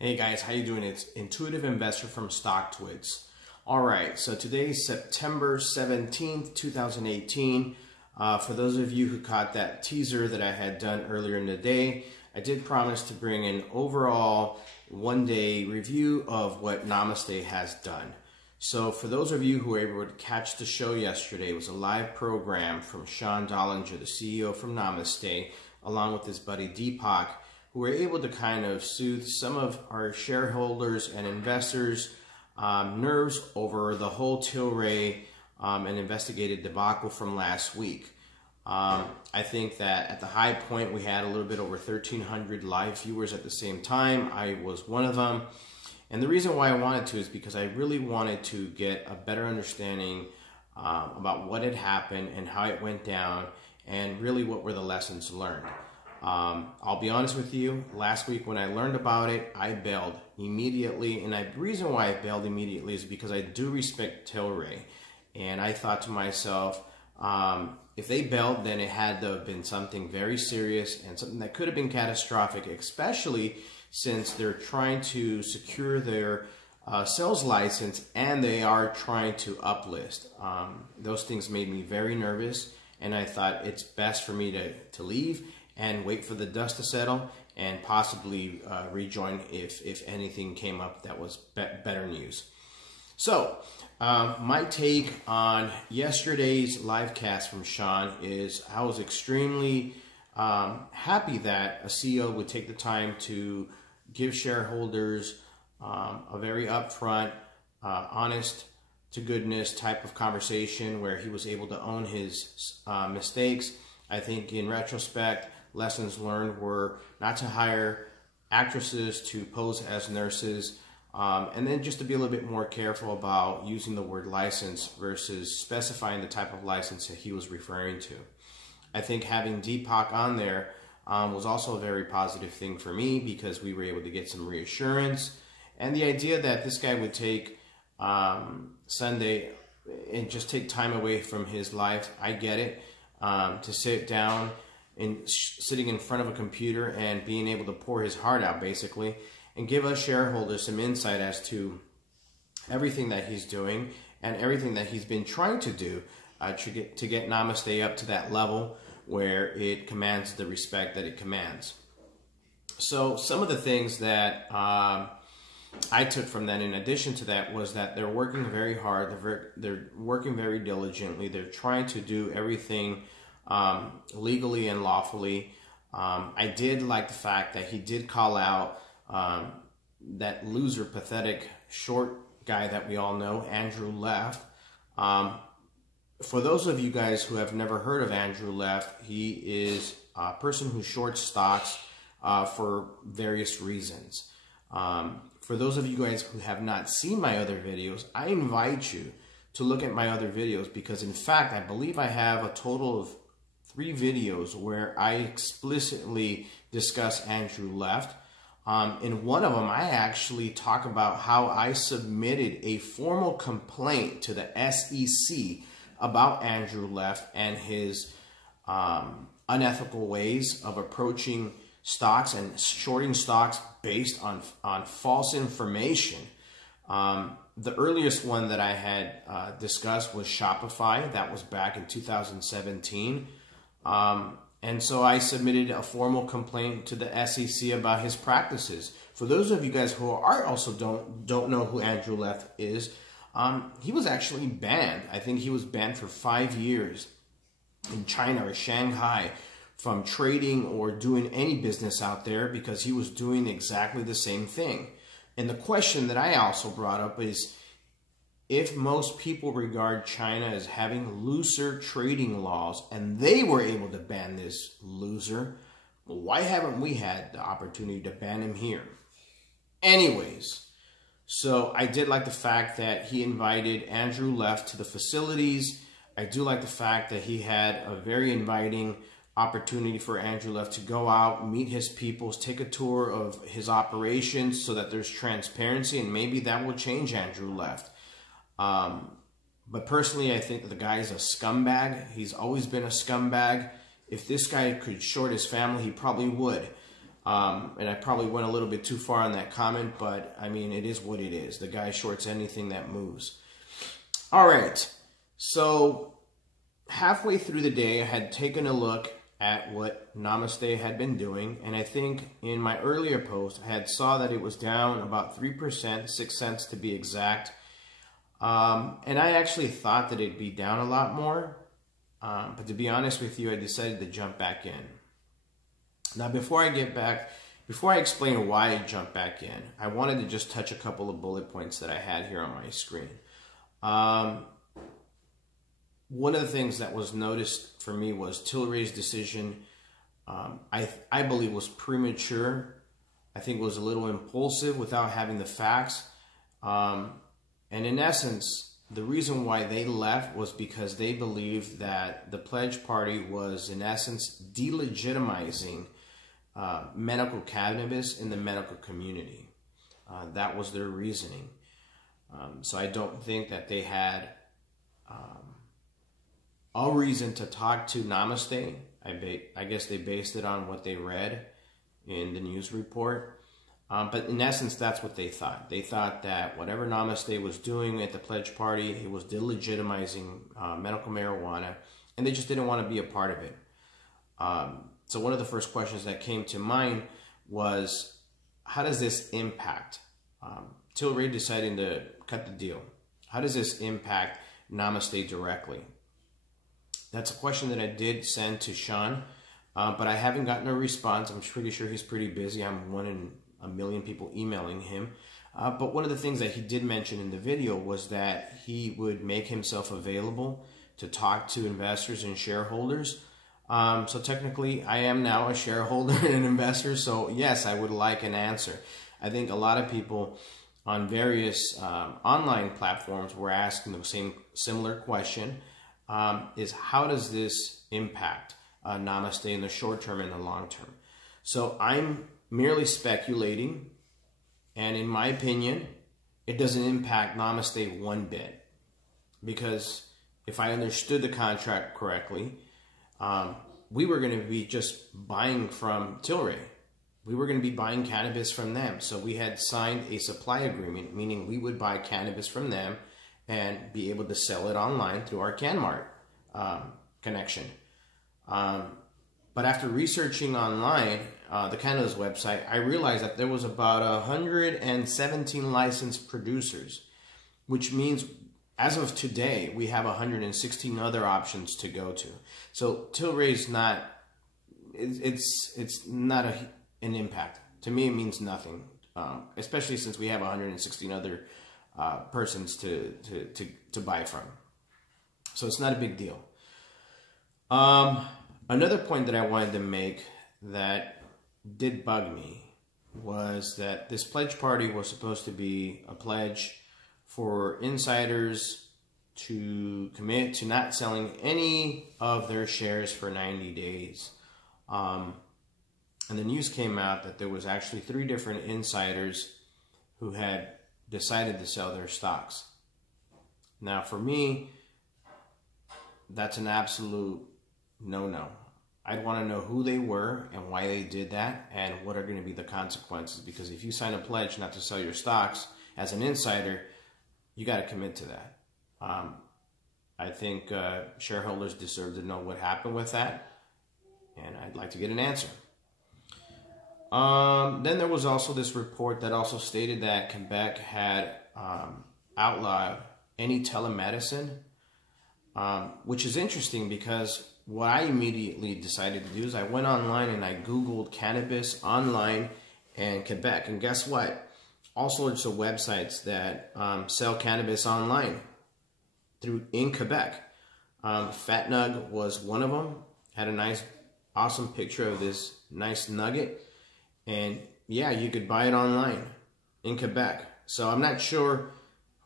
Hey guys, how you doing? It's Intuitive Investor from StockTwits. All right, so today is September 17th, 2018. For those of you who caught that teaser that I had done earlier in the day, I did promise to bring an overall one-day review of what Namaste has done. So for those of you who were able to catch the show yesterday, it was a live program from Sean Dollinger, the CEO from Namaste, along with his buddy Deepak, who were able to kind of soothe some of our shareholders and investors' nerves over the whole Tilray and investigated debacle from last week. I think that at the high point we had a little bit over 1,300 live viewers at the same time. I was one of them. And the reason why I wanted to is because I really wanted to get a better understanding about what had happened and how it went down and really what were the lessons learned. I'll be honest with you, last week when I learned about it, I bailed immediately. And the reason why I bailed immediately is because I do respect Tilray. And I thought to myself, if they bailed, then it had to have been something very serious and something that could have been catastrophic, especially since they're trying to secure their sales license and they are trying to uplist. Those things made me very nervous, and I thought it's best for me to leave and wait for the dust to settle and possibly rejoin if anything came up that was better news. So my take on yesterday's live cast from Sean is I was extremely happy that a CEO would take the time to give shareholders a very upfront, honest to goodness type of conversation where he was able to own his mistakes. I think in retrospect, lessons learned were not to hire actresses to pose as nurses, and then just to be a little bit more careful about using the word license versus specifying the type of license that he was referring to. I think having Deepak on there was also a very positive thing for me because we were able to get some reassurance. And the idea that this guy would take Sunday and just take time away from his life, I get it. To sit down and sitting in front of a computer and being able to pour his heart out basically and give us shareholders some insight as to everything that he's doing and everything that he's been trying to do to get Namaste up to that level where it commands the respect that it commands. So some of the things that I took from that in addition to that was that they're working very hard, they're working very diligently, they're trying to do everything legally and lawfully. I did like the fact that he did call out that loser, pathetic, short guy that we all know, Andrew Left. For those of you guys who have never heard of Andrew Left, he is a person who shorts stocks for various reasons. For those of you guys who have not seen my other videos, I invite you to look at my other videos because in fact, I believe I have a total of 3 videos where I explicitly discuss Andrew Left. In one of them, I actually talk about how I submitted a formal complaint to the SEC about Andrew Left and his unethical ways of approaching stocks and shorting stocks based on false information. The earliest one that I had discussed was Shopify. That was back in 2017. And so I submitted a formal complaint to the SEC about his practices. For those of you guys who are also don't know who Andrew Left is, he was actually banned. I think he was banned for 5 years in China or Shanghai from trading or doing any business out there because he was doing exactly the same thing. And the question that I also brought up is, if most people regard China as having looser trading laws and they were able to ban this loser, why haven't we had the opportunity to ban him here? Anyways, so I did like the fact that he invited Andrew Left to the facilities. I do like the fact that he had a very inviting opportunity for Andrew Left to go out, meet his people, take a tour of his operations so that there's transparency, and maybe that will change Andrew Left. But personally, I think that the guy is a scumbag. He's always been a scumbag. If this guy could short his family, he probably would. And I probably went a little bit too far on that comment, but I mean, it is what it is. The guy shorts anything that moves. All right. So halfway through the day, I had taken a look at what Namaste had been doing. And I think in my earlier post, I had saw that it was down about 3%, 6 cents to be exact. And I actually thought that it'd be down a lot more. But to be honest with you, I decided to jump back in. Now, before I explain why I jumped back in, I wanted to just touch a couple of bullet points that I had here on my screen. One of the things that was noticed for me was Tilray's decision, I believe was premature. I think it was a little impulsive without having the facts. And in essence, the reason why they left was because they believed that the pledge party was, in essence, delegitimizing medical cannabis in the medical community. That was their reasoning. So I don't think that they had a reason to talk to Namaste. I guess they based it on what they read in the news report. But in essence, that's what they thought. They thought that whatever Namaste was doing at the pledge party, it was delegitimizing medical marijuana, and they just didn't want to be a part of it. So one of the first questions that came to mind was, how does this impact? Tilray deciding to cut the deal. How does this impact Namaste directly? That's a question that I did send to Sean, but I haven't gotten a response. I'm pretty sure he's pretty busy. I'm one in a million people emailing him. But one of the things that he did mention in the video was that he would make himself available to talk to investors and shareholders. So technically, I am now a shareholder and an investor. So yes, I would like an answer. I think a lot of people on various online platforms were asking the similar question, is how does this impact Namaste in the short term and the long term? So I'm merely speculating, and in my opinion, it doesn't impact Namaste one bit, because if I understood the contract correctly, we were going to be just buying from Tilray. We were going to be buying cannabis from them. So we had signed a supply agreement, meaning we would buy cannabis from them and be able to sell it online through our CanMart connection. But after researching online, the Canada's website, I realized that there was about 117 licensed producers, which means as of today, we have 116 other options to go to. So Tilray's not, it's not an impact. To me, it means nothing, especially since we have 116 other persons to buy from. So it's not a big deal. Another point that I wanted to make that did bug me was that this pledge party was supposed to be a pledge for insiders to commit to not selling any of their shares for 90 days. And the news came out that there was actually 3 different insiders who had decided to sell their stocks. Now, for me, that's an absolute no-no. I'd want to know who they were and why they did that and what are going to be the consequences. Because if you sign a pledge not to sell your stocks as an insider, you got to commit to that. I think shareholders deserve to know what happened with that, and I'd like to get an answer. Then there was also this report that also stated that Quebec had outlawed any telemedicine, which is interesting because what I immediately decided to do is I went online and I Googled cannabis online and Quebec, and guess what? All sorts of websites that sell cannabis online in Quebec. Fat Nug was one of them. Had a nice, awesome picture of this nice nugget. And yeah, you could buy it online in Quebec. So I'm not sure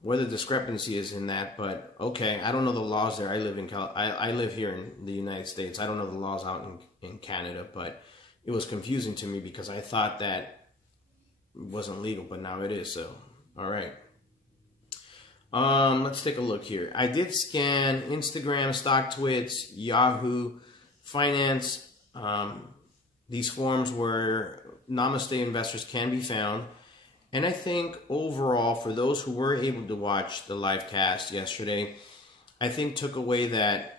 where the discrepancy is in that, but okay, I don't know the laws there. I live here in the United States. I don't know the laws out in Canada, but it was confusing to me because I thought that it wasn't legal, but now it is. So, all right. Let's take a look here. I did scan Instagram, StockTwits, Yahoo Finance. These forms were Namaste investors can be found. And I think overall, for those who were able to watch the live cast yesterday, I think took away that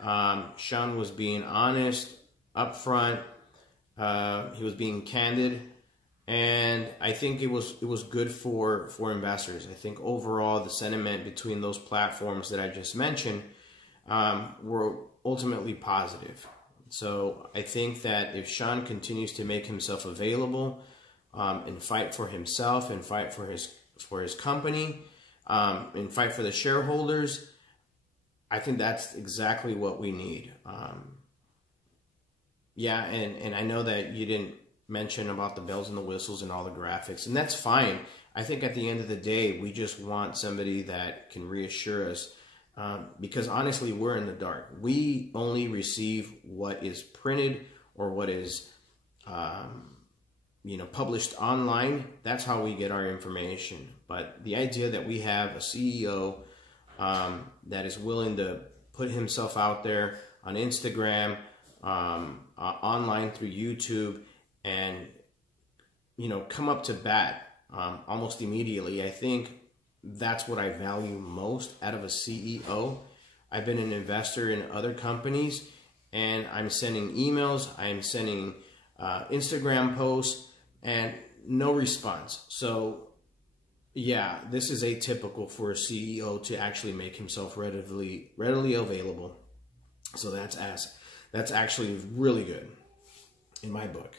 Sean was being honest, upfront, he was being candid, and I think it was good for investors. I think overall the sentiment between those platforms that I just mentioned were ultimately positive. So I think that if Sean continues to make himself available and fight for himself and fight for his company and fight for the shareholders, I think that's exactly what we need. Yeah, and I know that you didn't mention about the bells and the whistles and all the graphics, and that's fine. I think at the end of the day, we just want somebody that can reassure us, because honestly, we're in the dark. We only receive what is printed or what is published online. That's how we get our information. But the idea that we have a CEO that is willing to put himself out there on Instagram, online through YouTube, and come up to bat almost immediately, I think that's what I value most out of a CEO. I've been an investor in other companies, and I'm sending emails, I'm sending Instagram posts, and no response. So yeah, this is atypical for a CEO to actually make himself readily available. So that's actually really good in my book.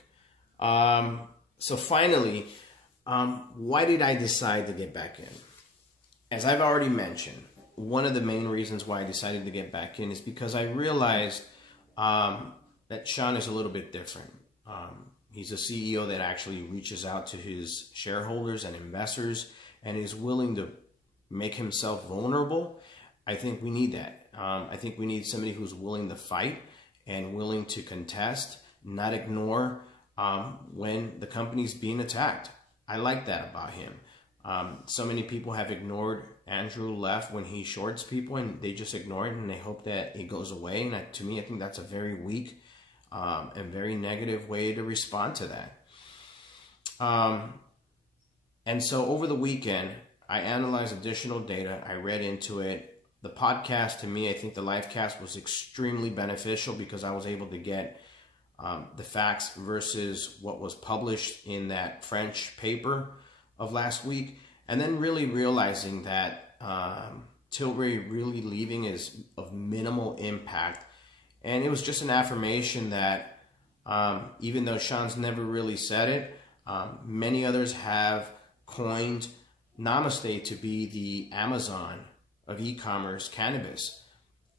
So finally, why did I decide to get back in? As I've already mentioned, one of the main reasons why I decided to get back in is because I realized that Sean is a little bit different. He's a CEO that actually reaches out to his shareholders and investors and is willing to make himself vulnerable. I think we need that. I think we need somebody who's willing to fight and willing to contest, not ignore when the company's being attacked. I like that about him. So many people have ignored Andrew Left when he shorts people, and they just ignore it and they hope that it goes away. And to me, I think that's a very weak and very negative way to respond to that. And so over the weekend, I analyzed additional data. I read into it. The podcast, to me, I think the live cast was extremely beneficial because I was able to get the facts versus what was published in that French paper of last week. And then really realizing that Tilray really leaving is of minimal impact. And it was just an affirmation that even though Sean's never really said it, many others have coined Namaste to be the Amazon of e-commerce cannabis.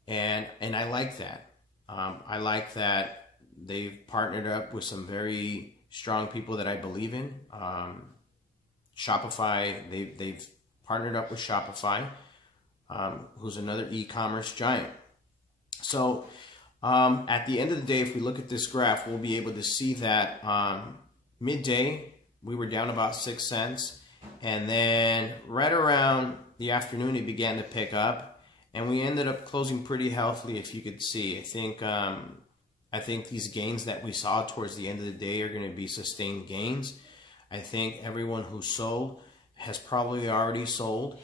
And I like that. I like that they've partnered up with some very strong people that I believe in. Shopify, they've partnered up with Shopify, who's another e-commerce giant. So at the end of the day, if we look at this graph, we'll be able to see that midday, we were down about 6 cents. And then right around the afternoon, it began to pick up. And we ended up closing pretty healthily, if you could see. I think these gains that we saw towards the end of the day are going to be sustained gains. I think everyone who sold has probably already sold.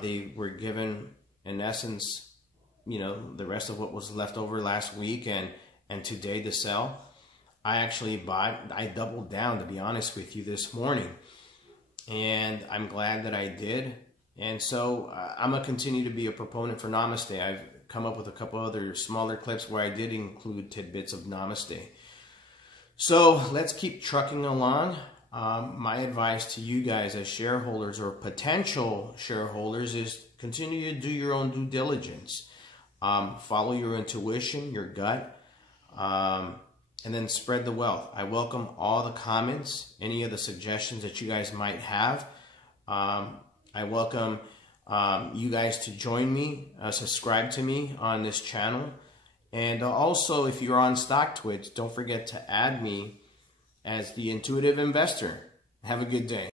They were given, in essence, the rest of what was left over last week and today to sell. I doubled down, to be honest with you, this morning. And I'm glad that I did. And so I'm going to continue to be a proponent for Namaste. I've come up with a couple other smaller clips where I did include tidbits of Namaste. So let's keep trucking along. My advice to you guys as shareholders or potential shareholders is continue to do your own due diligence. Follow your intuition, your gut, and then spread the wealth. I welcome all the comments, any of the suggestions that you guys might have. I welcome you guys to join me, subscribe to me on this channel. And also, if you're on StockTwits, don't forget to add me as the Intuitive Investor. Have a good day.